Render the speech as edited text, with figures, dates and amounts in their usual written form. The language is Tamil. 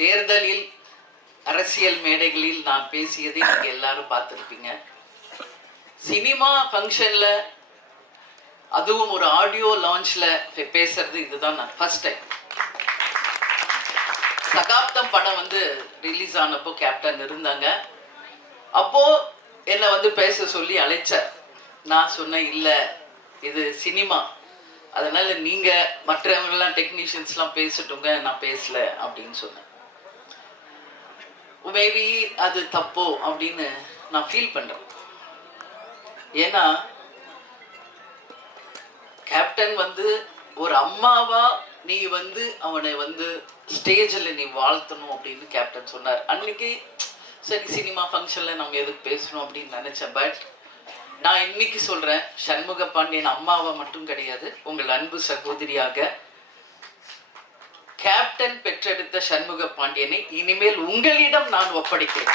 தேர்தலில் அரசியல் மேடைகளில் நான் பேசியதை நீங்கள் எல்லாரும் பார்த்துருப்பீங்க. சினிமா ஃபங்க்ஷனில் அதுவும் ஒரு ஆடியோ லான்ச்சில் பேசுறது இதுதான் நான் ஃபர்ஸ்ட் டைம். சகாப்தம் படம் வந்து ரிலீஸ் ஆனப்போ கேப்டன் இருந்தாங்க. அப்போது என்னை வந்து பேச சொல்லி அழைச்சார். நான் சொன்னேன், இல்லை இது சினிமா, அதனால் நீங்கள் மற்றவங்கெல்லாம் டெக்னீஷியன்ஸ்லாம் பேசட்டுங்க, நான் பேசலை அப்படின்னு சொன்னேன். மேபி அது தப்போ அப்படின்னு நான் ஃபீல் பண்ணுறேன். ஏன்னா கேப்டன் வந்து ஒரு அம்மாவா நீ வந்து அவனை வந்து ஸ்டேஜில் நீ வாழ்த்தணும் அப்படின்னு கேப்டன் சொன்னார். அன்னைக்கு சரி சினிமா ஃபங்க்ஷனில் நம்ம எதுக்கு பேசணும் அப்படின்னு நினச்சேன். பட் நான் இன்னைக்கு சொல்கிறேன், சண்முக பாண்டியன் அம்மாவா மட்டும் கிடையாது, உங்கள் அன்பு சகோதரியாக கேப்டன் பெற்றெடுத்த சண்முக பாண்டியனை இனிமேல் உங்களிடம் நான் ஒப்படைக்கிறேன்.